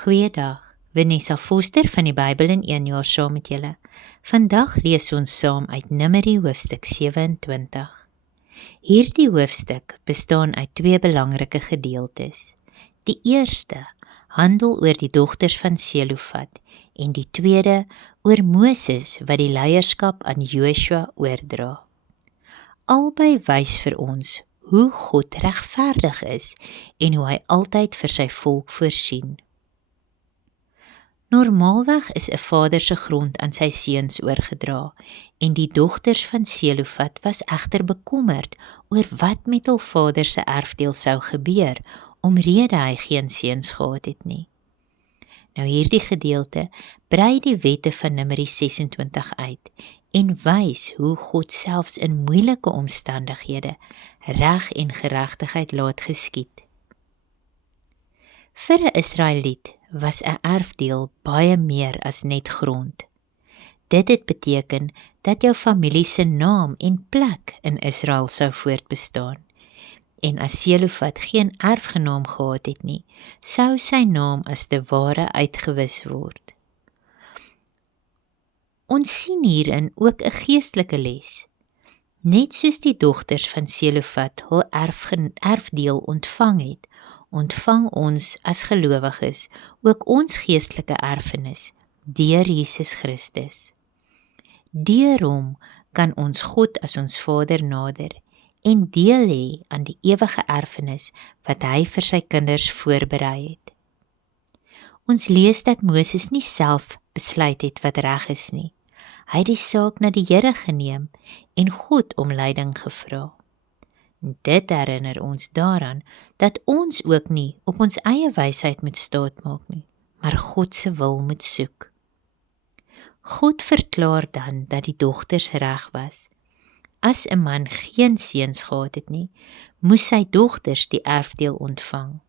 Goeiedag, Vanessa Foster van die Bybel in 1 jaar saam met julle. Vandag lees ons saam uit Numeri hoofstuk 27. Hierdie hoofstuk bestaan uit 2 belangrike gedeeltes. Die eerste handel oor die dogters van Selofat en die tweede oor Moses wat die leierskap aan Joshua oordra. Albei wys vir ons hoe God regverdig is en hoe hy altyd vir sy volk voorsien. Normaalweg is 'n vader se grond aan sy seuns oorgedra en die dogters van Selofat was egter bekommerd oor wat met hul vader se erfdeel sou gebeur, omrede hy geen seuns gehad het nie. Nou hierdie gedeelte brei die wette van Numeri 26 uit en wys hoe God selfs in moeilike omstandighede reg en geregtigheid laat geskied. Vir 'n Israeliet was 'n erfdeel baie meer as net grond. Dit het beteken dat jou familie se naam en plek in Israel sou voortbestaan. En as Selofat geen erfgenaam gehad het nie, sou sy naam as te ware uitgewis word. Ons sien hierin ook 'n geestelike les. Net soos die dogters van Selofat hul erfdeel ontvang het, ontvang ons as gelowiges ook ons geestelike erfenis deur Jesus Christus. Deur hom kan ons God as ons Vader nader en deel hê aan die ewige erfenis wat hy vir sy kinders voorberei het. Ons lees dat Moses nie self besluit het wat reg is nie. Hy het die saak na die Here geneem en God om leiding gevra. Dit herinner ons daaraan dat ons ook nie op ons eie wysheid moet staatmaak nie, maar God se wil moet soek. God verklaar dan dat die dogters reg was. As 'n man geen seuns gehad het nie, moes sy dogters die erfdeel ontvang.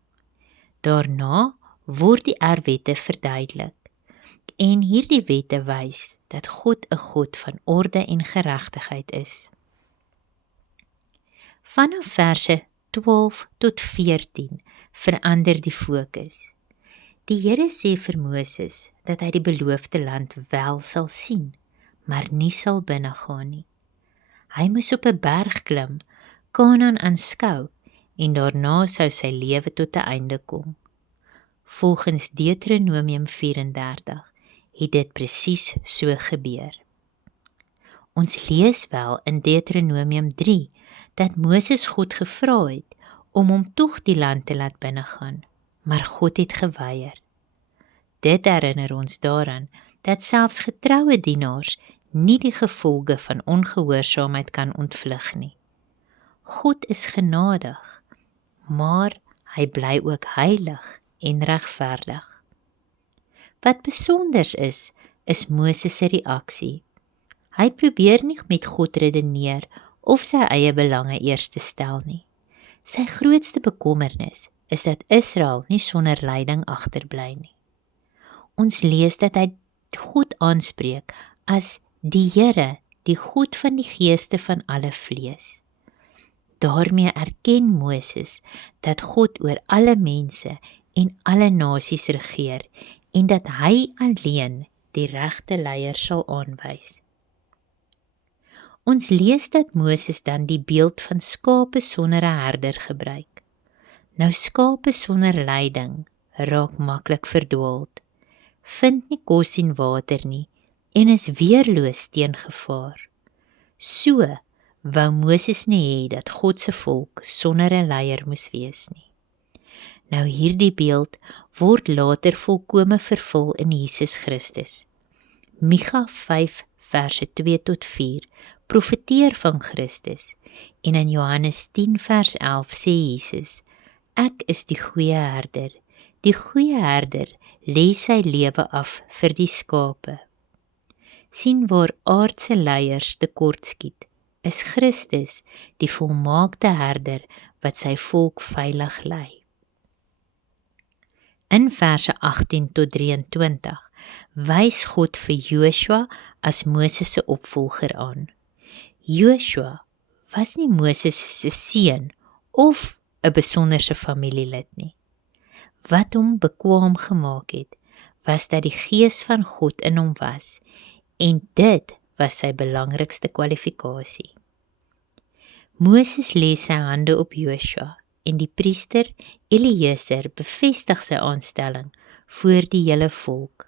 Daarna word die erfwette verduidelik. En hierdie wette wys dat God 'n God van orde en geregtigheid is. Vanaf verse 12 tot 14 verander die fokus. Die Here sê vir Moses dat hy die beloofde land wel sal sien, maar nie sal binnegaan nie. Hy moes op 'n berg klim, Kanaan aanskou en daarna sou sy lewe tot 'n einde kom. Volgens Deuteronomium 34 het dit presies so gebeur. Ons lees wel in Deuteronomium 3 dat Moses God gevra het om hom tog die land te laat binnegaan, maar God het geweier. Dit herinner ons daaraan dat selfs getroue dienaars nie die gevolge van ongehoorsaamheid kan ontvlug nie. God is genadig, maar hy bly ook heilig en regverdig. Wat besonders is Moses se reaksie. Hy probeer nie met God redeneer of sy eie belange eerste stel nie. Sy grootste bekommernis is dat Israel nie sonder leiding agterbly nie. Ons lees dat hy God aanspreek as die Here, die God van die geeste van alle vlees. Daarmee erken Moses dat God oor alle mense en alle nasies regeer en dat hy alleen die regte leier sal aanwys. Ons lees dat Moses dan die beeld van skape sonder 'n herder gebruik. Nou skape sonder leiding raak maklik verdwaald, vind nie kos en water nie en is weerloos teen gevaar. So wou Moses nie hê dat God se volk sonder 'n leier moes wees nie. Nou hierdie beeld word later volkome vervul in Jesus Christus. Micha 5 verse 2 tot 4 profeteer van Christus en in Johannes 10 vers 11 sê Jesus, ek is die goeie herder. Die goeie herder lê sy lewe af vir die skape. Sien waar aardse leiers tekortskiet, is Christus die volmaakte herder wat sy volk veilig lei. In verse 18 tot 23 wys God vir Joshua as Moses se opvolger aan. Joshua was nie Moses se seun of 'n besonderse familielid nie. Wat hom bekwaam gemaak het, was dat die Gees van God in hom was, en dit was sy belangrikste kwalifikasie. Moses lê sy hande op Joshua, en die priester Eliezer bevestig sy aanstelling voor die hele volk.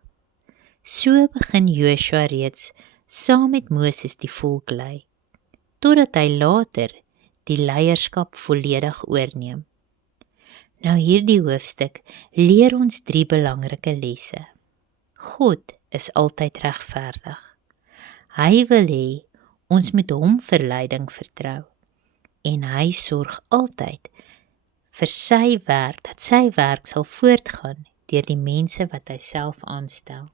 So begin Joshua reeds saam met Moses die volk lei, totdat hy later die leierskap volledig oorneem. Nou hierdie hoofstuk leer ons 3 belangrike lesse. God is altyd regverdig. Hy wil hê ons moet hom vir leiding vertrou, en hy sorg altyd vir sy werk, dat sy werk sal voortgaan deur die mense wat hy self aanstel.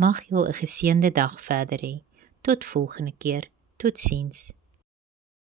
Mag jy 'n geseënde dag verder hê. Tot volgende keer. Totsiens.